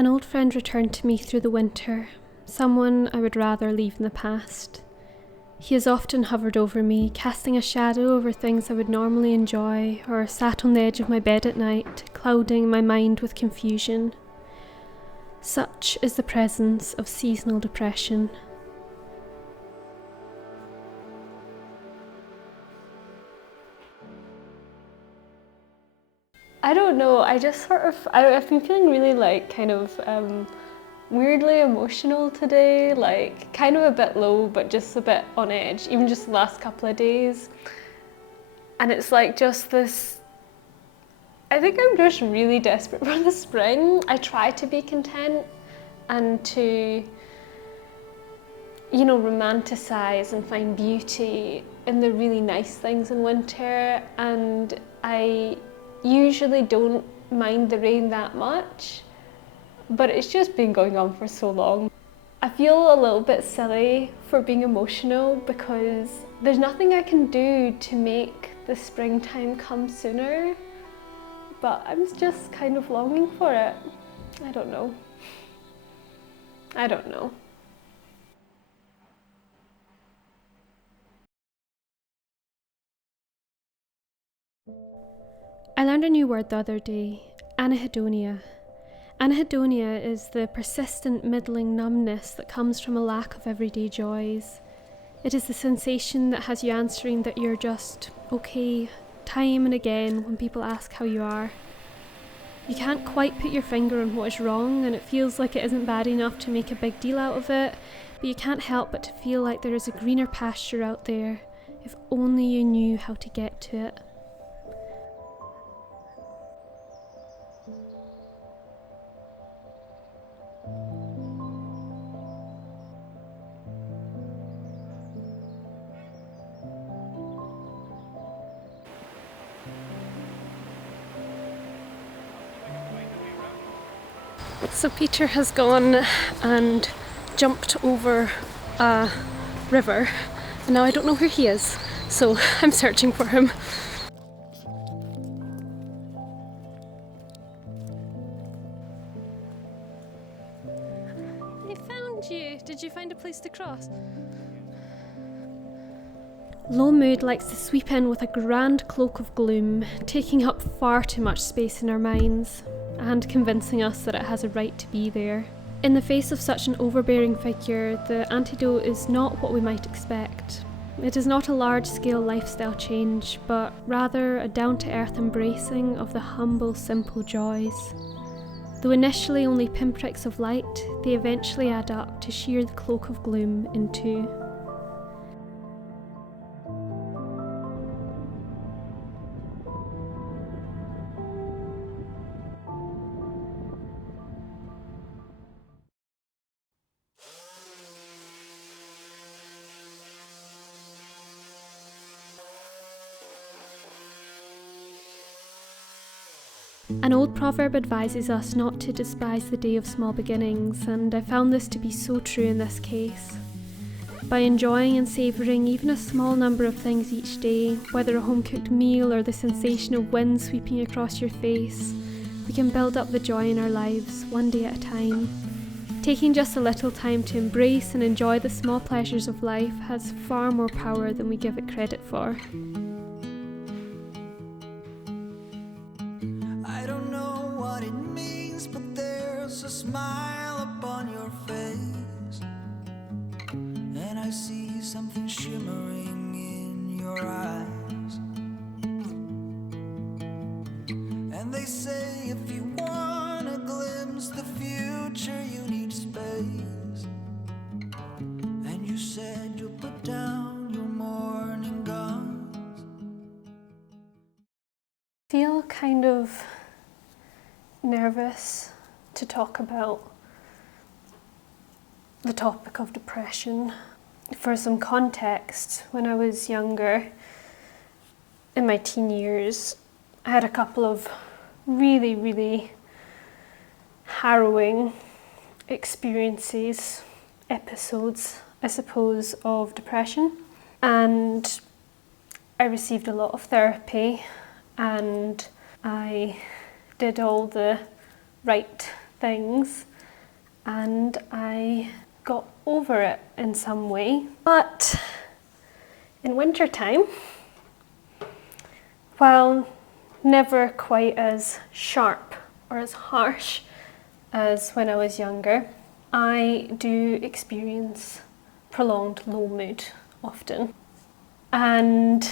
An old friend returned to me through the winter, someone I would rather leave in the past. He has often hovered over me, casting a shadow over things I would normally enjoy, or sat on the edge of my bed at night, clouding my mind with confusion. Such is the presence of seasonal depression. I don't know, I've been feeling really weirdly emotional today, kind of a bit low but just a bit on edge, even just the last couple of days. And it's just this, I think I'm just really desperate for the spring. I try to be content and to, romanticize and find beauty in the really nice things in winter, and I usually don't mind the rain that much, but it's just been going on for so long. I feel a little bit silly for being emotional because there's nothing I can do to make the springtime come sooner, but I'm just kind of longing for it. I don't know. I learned a new word the other day, Anhedonia. Anhedonia is the persistent, middling numbness that comes from a lack of everyday joys. It is the sensation that has you answering that you're just okay, time and again when people ask how you are. You can't quite put your finger on what is wrong, and it feels like it isn't bad enough to make a big deal out of it, but you can't help but to feel like there is a greener pasture out there, if only you knew how to get to it. So Peter has gone and jumped over a river, and now I don't know where he is, so I'm searching for him. I found you! Did you find a place to cross? Low mood likes to sweep in with a grand cloak of gloom, taking up far too much space in our minds, and convincing us that it has a right to be there. In the face of such an overbearing figure, the antidote is not what we might expect. It is not a large-scale lifestyle change, but rather a down-to-earth embracing of the humble, simple joys. Though initially only pinpricks of light, they eventually add up to shear the cloak of gloom in two. An old proverb advises us not to despise the day of small beginnings, and I found this to be so true in this case. By enjoying and savouring even a small number of things each day, whether a home-cooked meal or the sensation of wind sweeping across your face, we can build up the joy in our lives, one day at a time. Taking just a little time to embrace and enjoy the small pleasures of life has far more power than we give it credit for. I don't know what it means, but there's a smile upon your face, and I see something shimmering in your eyes. And they say if you want to glimpse the future, you need space. And you said you'll put down your morning guns. Feel kind of nervous to talk about the topic of depression. For some context, when I was younger, in my teen years, I had a couple of really, really harrowing experiences, episodes, I suppose, of depression. And I received a lot of therapy, and I did all the right things and I got over it in some way. But in winter time, while never quite as sharp or as harsh as when I was younger, I do experience prolonged low mood often. And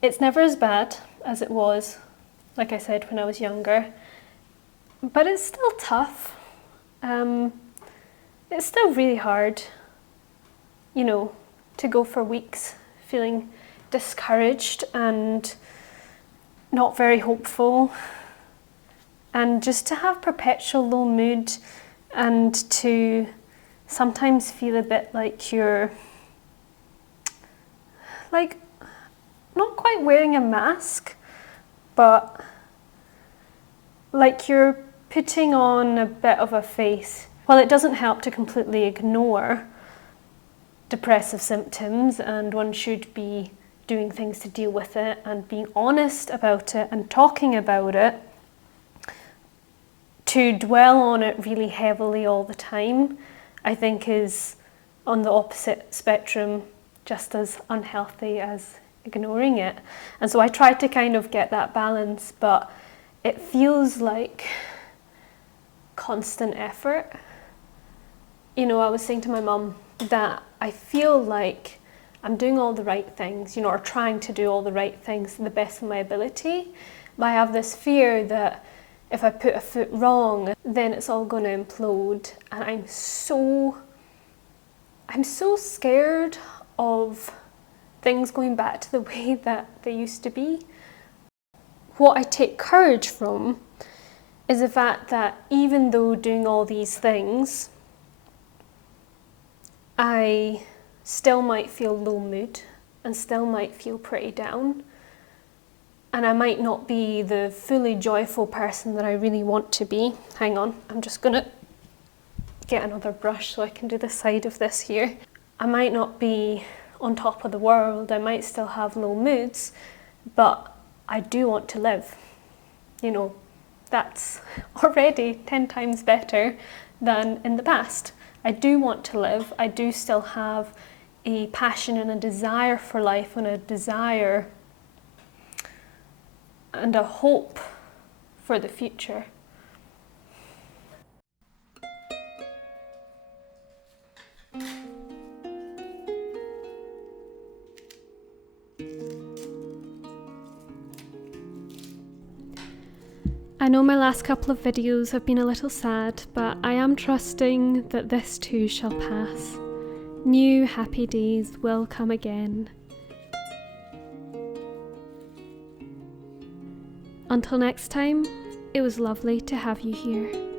it's never as bad as it was, like I said, when I was younger, but it's still tough. It's still really hard, to go for weeks feeling discouraged and not very hopeful, and just to have perpetual low mood and to sometimes feel a bit like you're not quite wearing a mask, but like you're putting on a bit of a face. While it doesn't help to completely ignore depressive symptoms, and one should be doing things to deal with it and being honest about it and talking about it, to dwell on it really heavily all the time, I think is on the opposite spectrum, just as unhealthy as ignoring it. And so I try to kind of get that balance, but it feels like constant effort. I was saying to my mum that I feel like I'm doing all the right things, or trying to do all the right things to the best of my ability, but I have this fear that if I put a foot wrong, then it's all going to implode, and I'm so scared of things going back to the way that they used to be. What I take courage from is the fact that even though doing all these things, I still might feel low mood and still might feel pretty down, and I might not be the fully joyful person that I really want to be. Hang on, I'm just gonna get another brush so I can do the side of this here. I might not be on top of the world, I might still have low moods, but I do want to live. That's already 10 times better than in the past. I do want to live, I do still have a passion and a desire for life, and a desire and a hope for the future. I know my last couple of videos have been a little sad, but I am trusting that this too shall pass. New happy days will come again. Until next time, it was lovely to have you here.